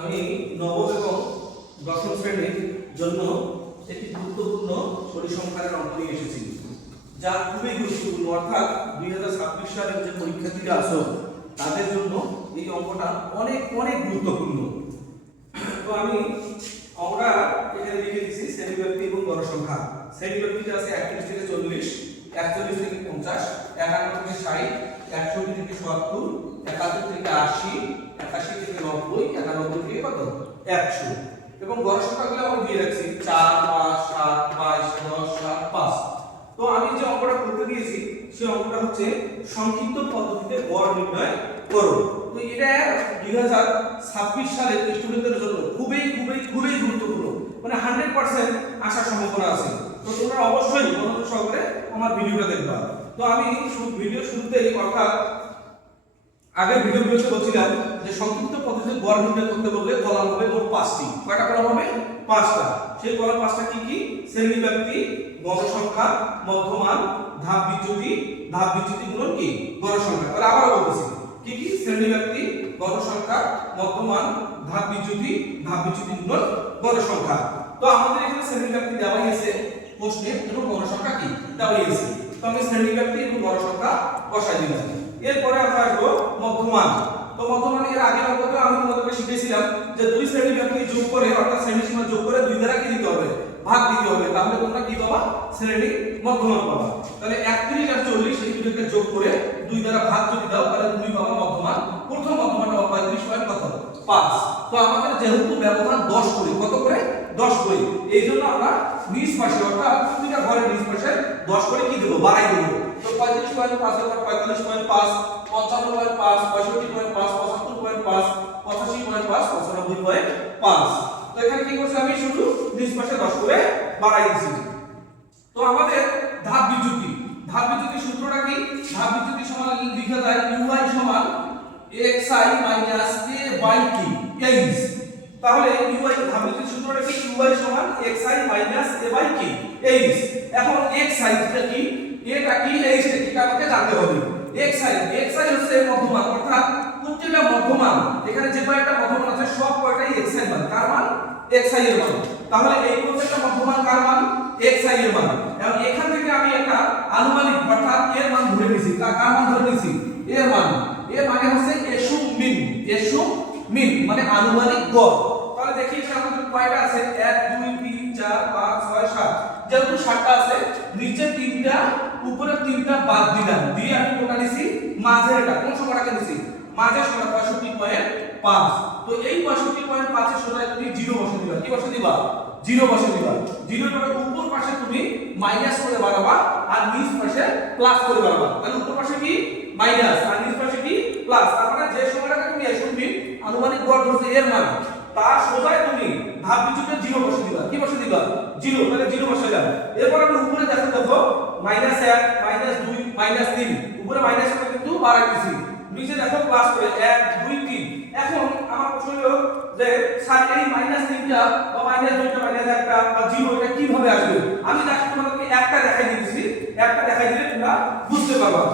আমি নবম এবং দশম শ্রেণীর জন্য একটি গুরুত্বপূর্ণ পরিসংখ্যানের অঙ্ক নিয়ে এসেছি, যা খুবই গুরুত্বপূর্ণ। অর্থাৎ 2026 সালের যে পরীক্ষার্থীরা আসো তাদের জন্য এই অঙ্কটা অনেক অনেক গুরুত্বপূর্ণ। তো আমি আমরা এখানে লিখে দিচ্ছি শ্রেণী ব্যক্তি এবং গড় সংখ্যা। শ্রেণী ব্যক্তিতে আছে 31 থেকে 40, 41 থেকে 50, 51 থেকে 60, 61 থেকে 70, 71 থেকে 80, 81 থেকে 90, 91 থেকে কত 100। এবং গড় সংখ্যাগুলো আমি দিয়ে রাখছি 4, 5, 7, 22, 10, 7, 5। তো আমি যে অঙ্কটা করতে দিয়েছি সেই অঙ্কটা হচ্ছে সংক্ষিপ্ত পদ্ধতিতে গড় নির্ণয় করো। তো এটা 2026 সালের স্টুডেন্টদের জন্য খুবই খুবই খুবই গুরুত্বপূর্ণ, মানে 100% আসার সম্ভাবনা আছে। তো তোমরা অবশ্যই মনোযোগ সহকারে আমার ভিডিওটা দেখবা। তো আমি ভিডিও শুরুতেই অর্থাৎ আগের ভিডিওগুলোতে বলছিলাম যে সংক্ষিপ্ত পদ্ধতিতে গড় নির্ণয় করতে বললে কলাম হবে মোট 5টি। কয়টা কলাম হবে? 5টা। সেই কলাম 5টা কি কি? শ্রেণী ব্যক্তি, গড় সংখ্যা, মধ্যমান, ধাপ বিচ্যুতি গুণন কি গড় সংখ্যা। তাহলে আবার বলতেছি কি কি? শ্রেণী ব্যক্তি, গড় সংখ্যা, মধ্যমান, ধাপ বিচ্যুতি গুণন গড় সংখ্যা। তো আমাদের এখানে শ্রেণী ব্যক্তি দেওয়া হয়েছে প্রশ্নে এবং গড় সংখ্যা কি দেওয়া হয়েছে। তো আমি শ্রেণী ব্যক্তি এবং গড় সংখ্যা বসাই দিলাম। এরপরে আমরা আসবো মধ্যমান। তো মধ্যমান এর আগে অঙ্কতে আমি তোমাদেরকে শিখিয়েছিলাম যে দুই শ্রেণী ব্যক্তি যোগ করে অর্থাৎ শ্রেণী সীমা যোগ করে দুই দ্বারা কি দিতে হবে? ভাগ দিতে হবে। তাহলে তোমরা কি পাবা? শ্রেণী মধ্যমান পাবা। তাহলে 31 আর 40 এই দুটোকে যোগ করে দুই দ্বারা ভাগ যদি দাও তাহলে তুমি পাবা মধ্যমান। প্রথম মধ্যমানটা পাবা 35.5। তো আমাদের যেহেতু ব্যবধান 10 করে, কত করে? 10 করে। এইজন্য আমরা নিজ পাশে অর্থাৎ প্রতিটা ঘরের নিজ পাশে 10 করে কি দেব? বাড়াই দেব। তো 35.5 এর পর 45.5, 55.5, 65.5, 75.5, 85.5, 95.5। তো এখানে কি করছি আমি? শুধু নিজ পাশে 10 করে বাড়াই দিয়েছি। তো আমাদের ধাপ বিচ্যুতি সূত্রটা কি? ধাপ বিচ্যুতি সমান লিখা যায় uy সমান xi minus a by t H. তাহলে uy ধাপ বিচ্যুতি সূত্রটা কি? uy সমান xi minus a by t H. এখন xi টা কি, এটা কি, এইচ টা কি তা আমাকে জানতে হবে। xi হচ্ছে মধ্যমান, অর্থাৎ প্রত্যেকটা মধ্যমান এখানে যে কয়টা মধ্যমান আছে সব কয়টাই xi মান। কার মান? xi এর মান। তাহলে এই প্রত্যেকটা মধ্যমান কার মান? xi এর মান। এবং এখান থেকে আমি একটা আনুমানিক অর্থাৎ এর মান ধরে নিয়েছি। কার মান ধরে নিয়েছি? এর মান। এর মানে হচ্ছে এসুম মিন মানে আনুমানিক গড়। তাহলে দেখি এখানে আমাদের কয়টা আছে? 1 2 3 4 5 6 7। যেহেতু 7টা আছে, নিচে 3টা উপরে 3টা বাদ দিলাম, দিয়ে আমি কোনটা নিছি? মাঝের এটা। কোন সংখ্যাটাকে নিছি? মাঝের সংখ্যা 65.5। তো এই 65.5 এর সোজা তুমি 0 বসে দিবা। কি বসে দিবা? 0 বসে দিবা। 0 এর উপর পাশে তুমি মাইনাস করে বাড়াবা আর নিচ পাশে প্লাস করে বাড়াবা। তাহলে উপর পাশে কি? মাইনাস আর নিচ পাশে কি? প্লাস। তার মানে যে সংখ্যাটাকে তুমি এসুমবি আনুমানিক গড় ধরছে এর মান, তার সোজাই তুমি ধাপ বিচ্যুতিতে 0 বসে দিবা। কি বসে দিবা? 0। তাহলে 0 বসে দাও। এরপর আমি উপরে দেখো -1 -2 -3 উপরে মাইনাস করে কিন্তু বাড়াই দিছি, নিচে দেখো প্লাস করে 1 2 3। এখন আমার প্রশ্ন হলো যে স্যার এই -3টা বা -2টা -1টা বা 0 এটা কিভাবে আসবে? আমি জাস্ট তোমাদেরকে একটা দেখাই দিয়েছি, একটা দেখাই দিলে তোমরা বুঝতে পারবা।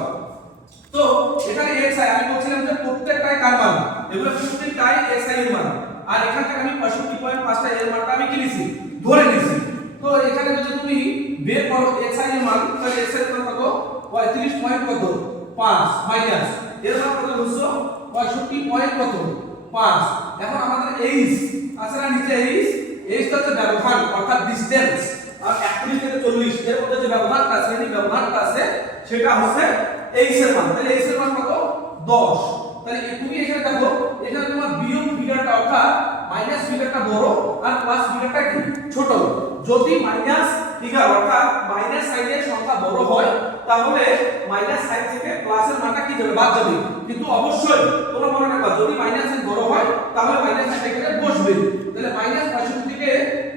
তো এখানে xi আমি বলছিলাম যে প্রত্যেকটাই কার মান? এগুলো প্রত্যেকটাই xi এর মান। আর এখান থেকে আমি 65.5টা এর মানটা আমি কি নিছি? ধরে নিছি। তো এখানে যদি তুমি বের করো xi এর মান, তাহলে xi এর মান কত? 35.5 মাইনাস এর মান কত হচ্ছে? 65.5। এখন আমাদের এইচ আছে না নিচে? এইচ টা হচ্ছে ব্যবধান অর্থাৎ ডিসটেন্স। আর 31 থেকে 40 এর মধ্যে যে ব্যবধানটা আছে, এই ব্যবধানটা আছে সেটা হচ্ছে এইচ এর মান। তাহলে এইচ এর মান কত? 10। তাহলে তুমি এখানে দেখো, এখানে তোমার বিয়োগ ফিগারটা অর্থাৎ মাইনাস ফিগারটা বড় আর প্লাস ফিগারটা কি ছোট। যদি মাইনাস ফিগার অর্থাৎ মাইনাস সাইনের সংখ্যা বড় হয় তাহলে মাইনাস সাইন থেকে প্লাসের মানটা কি যাবে? বাদ যাবে। কিন্তু অবশ্যই তোমরা মনে রাখবা যদি মাইনাস সাইন বড় হয় তাহলে মাইনাস সাইন এখানে বসবে। তাহলে -65 থেকে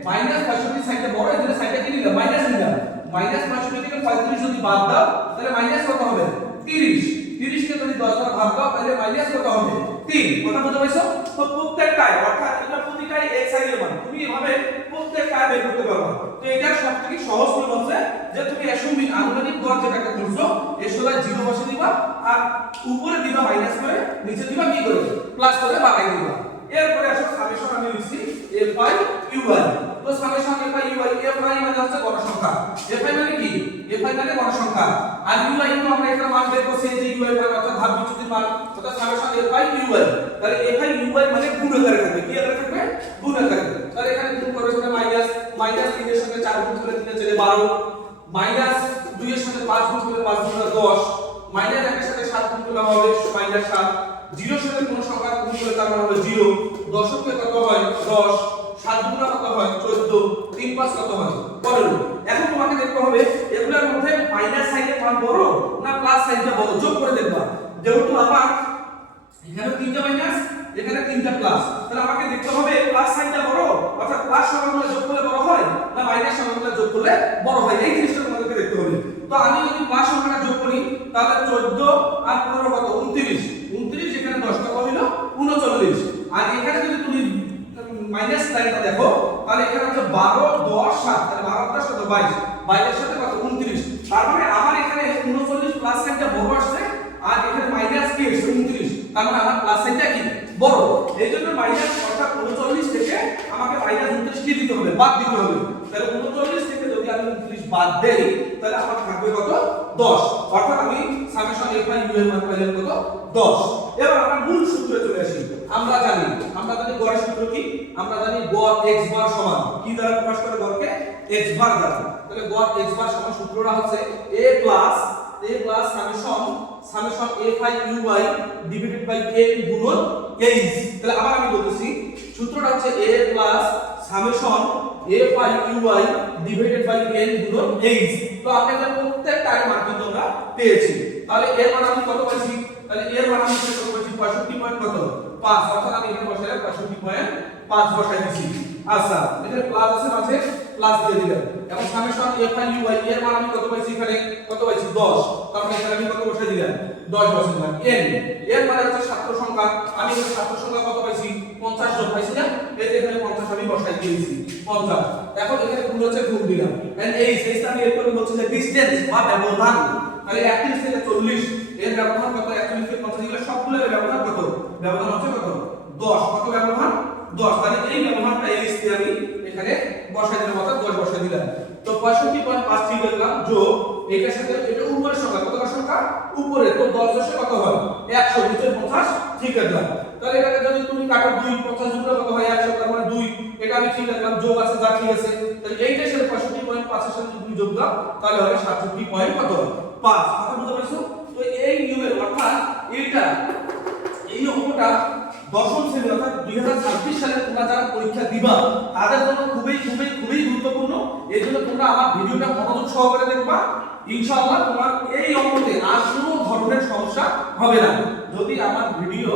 -65 সাইনটা বড়, এখানে সাইনটা কি নিলাম? মাইনাস নিলাম। -65 থেকে 35 যদি বাদ দাও তাহলে মাইনাস কত হবে? 30। 30 কে যদি 10 দ্বারা ভাগ দাও তাহলে মাইনাস কত হবে? 3। কথা বুঝতে পারছো? তো প্রত্যেকটাই অর্থাৎ এটা প্রতিটাই xi এর মান। তুমি এভাবে প্রত্যেকটা বের করতে পারবা। তো এটা সবথেকে সহজ নিয়ম হচ্ছে যে তুমি এসুমিন আনুমানিক গড় যেটাকে ধরছো এর সোজা 0 বসে দিবা আর উপরে দিবা মাইনাস করে, নিচে দিবা কি করে? প্লাস করে বাড়াই দিবা। এরপরে আসলে সামেশন আমি লিখছি fi ui। তো সামেশন fi ui, fi মানে হচ্ছে গড় সংখ্যা, fi মানে কি, fi মানে গড় সংখ্যা, আর ui তো আমরা একটা মান বের করছি যে ui মানে অর্থাৎ ধাপ বিচ্যুতির মান, অর্থাৎ সামেশন fi ui। তাহলে fi ui মানে গুণ আকারে থাকবে, কি আকারে থাকবে, গুণ আকারে। তাহলে এখানে গুণ করে সেটা মাইনাস 3 এর সাথে 4 গুণ করলে 3 এর চেয়ে 12, মাইনাস 2 এর সাথে 5 গুণ করলে 5 গুণ 10, মাইনাস 1 এর সাথে 7 গুণ করলে হবে মাইনাস 7, 0 এর সাথে কোন সংখ্যা গুণ করলে তার মানে হবে 0, 10 এর কত হয় 10, 7 গুণ কত হয় 14, 3 5 কত হয় 15। এখন তোমাকে দেখতে হবে এগুলোর মধ্যে মাইনাস সাইনের মান বড় না প্লাস সাইনটা বড়, যোগ করে দেখবা। যেহেতু আমার এখানে 3টা মাইনাস এখানে 3টা প্লাস, তাহলে আমাকে দেখতে হবে প্লাস সাইনটা বড়, অর্থাৎ প্লাস সংখ্যাগুলো যোগ করলে বড় হয় না মাইনাস সংখ্যাগুলো যোগ করলে বড় হয়, এই জিনিসটা তোমাদেরকে দেখতে হবে। তো আমি যদি প্লাস সংখ্যাটা যোগ করি তাহলে 14 আর 15 কত 29, 29 এখানে 10 কত হইল 39, আর এখানে যদি তুমি মাইনাস সাইনটা দেখো তাহলে এখানে হচ্ছে 12 10 7, তাহলে 12 10 কত 22, 22 এর সাথে কত 29, তার মানে আমার এখানে 39 প্লাস সাইনটা বড় আসছে আর এখানে মাইনাস কি এসেছে 29, তার মানে আমার প্লাস সাইনটা কি বড়। এইজন্য মাইনাস অর্থাৎ 39 থেকে আমাকে মাইনাস 29 কি দিতে হবে, বাদ দিতে হবে। তাহলে 39 থেকে যদি আমি 29 বাদ দেই তাহলে আমার থাকবে কত 10, অর্থাৎ আমি সামেশন fi u এর মান পাইলাম কত 10। এবার আমরা মূল সূত্রে চলে আসি। আমরা জানি গড়ের সূত্র কি, আমরা জানি গড় x বার সমান কি দ্বারা প্রকাশ করে গড়কে, x বার দ্বারা। তাহলে গড় x বার সমান সূত্রটা হচ্ছে a plus summation fi ui divided by n গুণন h। তাহলে আবার আমি বলতেছি সূত্রটা হচ্ছে a plus summation fi ui divided by n গুণন h। তো আমরা প্রত্যেকটা মান কিন্তু আমরা পেয়েছি। তাহলে এর মান আমি কত পাইছি, তাহলে এর মান আমি কত পাইছি 65 পয়েন্ট কত 5, অর্থাৎ আমি এখানে বসাইলাম 65.5 বসাই দিছি। আচ্ছা এখানে প্লাস আছে মাঝে প্লাস দিয়ে দিলাম, এবং সামেশন fi ui এর মান আমি কত পাইছি, এখানে কত পাইছি 10, তার মানে এখানে আমি কত বসাই দিলাম 10 বসাই দিলাম। n এর মানে হচ্ছে ছাত্র সংখ্যা, আমি এখানে ছাত্র সংখ্যা কত পাইছি 50 জন পাইছি না, এই যে এখানে 50 আমি বসাই দিয়েছি 50। এখন এখানে গুণ হচ্ছে গুণ দিলাম, এন্ড এই আমি এরপরে বলছি যে ডিসটেন্স বা ব্যবধান, তাহলে 31 থেকে 40 এর ব্যবধান কত, 41 থেকে 50 এগুলো সবগুলোর ব্যবধান কত, ব্যবধান হচ্ছে কত 10, কত ব্যবধান 10। তাহলে এই ব্যবধানটা এই স্থিতি আমি এখানে বসাই দিলাম, অর্থাৎ 10 বসাই দিলাম। তো 65.5 ঠিক করলাম যোগ এটার সাথে এটা উপরের সংখ্যা, কত সংখ্যা উপরে, তো 10 10 কত হয় 100, নিচে 50 ঠিক রাখলাম। তাহলে এটাকে যদি তুমি কাটো 2 50 যোগ কত হয় 100, তার মানে 2, এটা আমি ঠিক রাখলাম, যোগ আছে যা ঠিক আছে। তাহলে এইটার সাথে 65.5 এর সাথে যদি যোগ দাও তাহলে হবে 67 কত 5, কথা বুঝতে পারছো? তো এই নিয়মের অর্থাৎ এইটা এই অঙ্কটা দশম শ্রেণী অর্থাৎ 2026 সালে তোমরা যারা পরীক্ষা দিবা তাদের জন্য খুবই খুবই খুবই গুরুত্বপূর্ণ। এই জন্য তোমরা আমার ভিডিওটা মনোযোগ সহকারে দেখবা, ইনশাআল্লাহ তোমার এই অঙ্কতে আর কোনো ধরনের সমস্যা হবে না। যদি আমার ভিডিও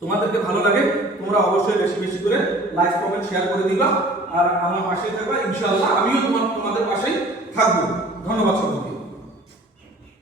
তোমাদেরকে ভালো লাগে তোমরা অবশ্যই বেশি বেশি করে লাইক কমেন্ট শেয়ার করে দিবা, আর আমার পাশে থাকবা, ইনশাআল্লাহ আমিও তোমাদের পাশেই থাকবো। ধন্যবাদ সকলকে।